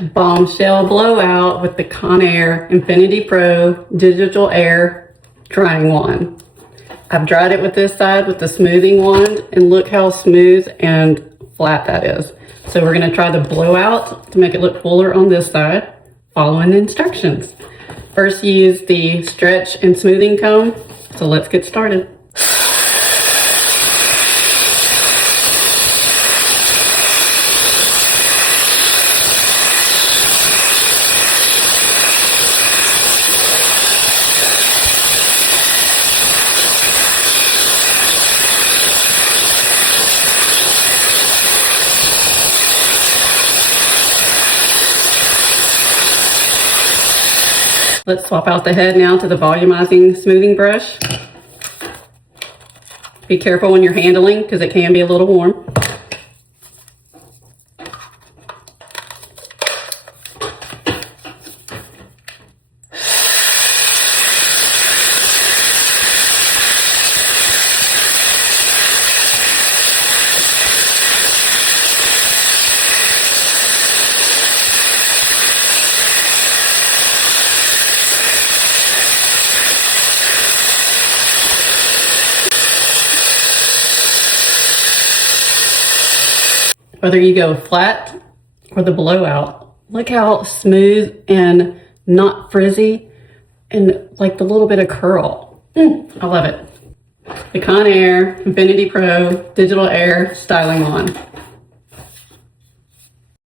Bombshell Blowout with the Conair Infiniti Pro Digital Air drying wand. I've dried it with this side with the smoothing wand, and look how smooth and flat that is. So we're gonna try the Blowout to make it look fuller on this side, following the instructions. First, use the stretch and smoothing comb. So let's get started. Let's swap out the head now to the volumizing smoothing brush. Be careful when you're handling because it can be a little warm. Whether you go flat or the Blowout, look how smooth and not frizzy and like the little bit of curl. I love it. The Conair Infiniti Pro Digital Air Styling Wand.